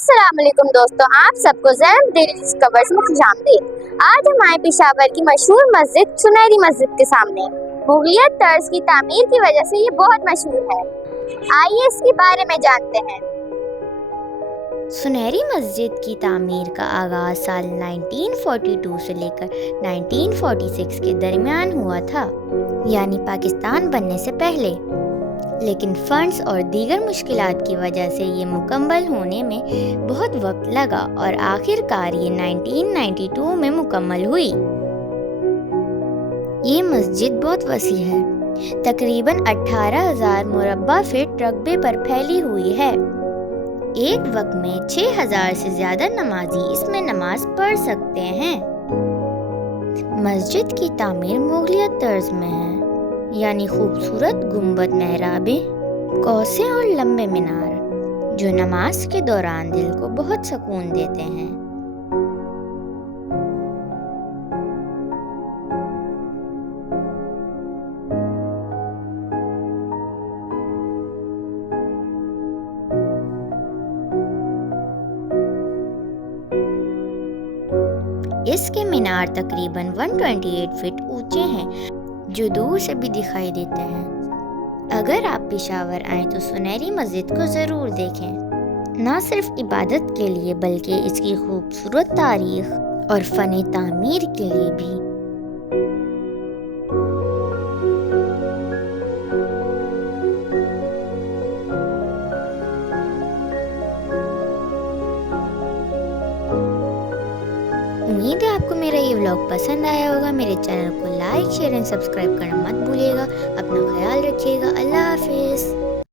अस्सलाम वालेकुम दोस्तों, आप सबको ज़ैनब डेली डिस्कवर्स में खुशामदीद। आज हम आए पेशावर की मशहूर मस्जिद सुनहरी मस्जिद के सामने। मुगलियत तर्ज की तामीर की वजह से ये बहुत मशहूर है। आइए इसके बारे में जानते हैं। सुनहरी मस्जिद की तामीर का आगाज़ साल 1942 से लेकर 1946 के दरमियान हुआ था, यानी पाकिस्तान बनने से पहले। लेकिन फंड्स और दीगर मुश्किलात की वजह से ये मुकम्मल होने में बहुत वक्त लगा और आखिरकार ये 1992 में मुकम्मल हुई। ये मस्जिद बहुत वसी है, तकरीबन 18,000 मुरब्बा फीट रकबे पर फैली हुई है। एक वक्त में 6,000 से ज़्यादा नमाजी इसमें नमाज पढ़ सकते हैं। मस्जिद की तामीर मुगलियत तर्ज में है, यानी खूबसूरत गुंबद, मेहराबें, कौसें और लंबे मीनार जो नमाज के दौरान दिल को बहुत सुकून देते हैं। इसके मीनार तकरीबन 128 फीट ऊंचे हैं, जो दूर से भी दिखाई देते हैं। अगर आप पेशावर आएँ तो सुनहरी मस्जिद को ज़रूर देखें, न सिर्फ इबादत के लिए बल्कि इसकी खूबसूरत तारीख और फ़न तामीर के लिए भी। उम्मीद है आपको मेरा ये व्लॉग पसंद आया होगा। मेरे चैनल को लाइक, शेयर एंड सब्सक्राइब करना मत भूलिएगा। अपना ख्याल रखिएगा। अल्लाह हाफिज़।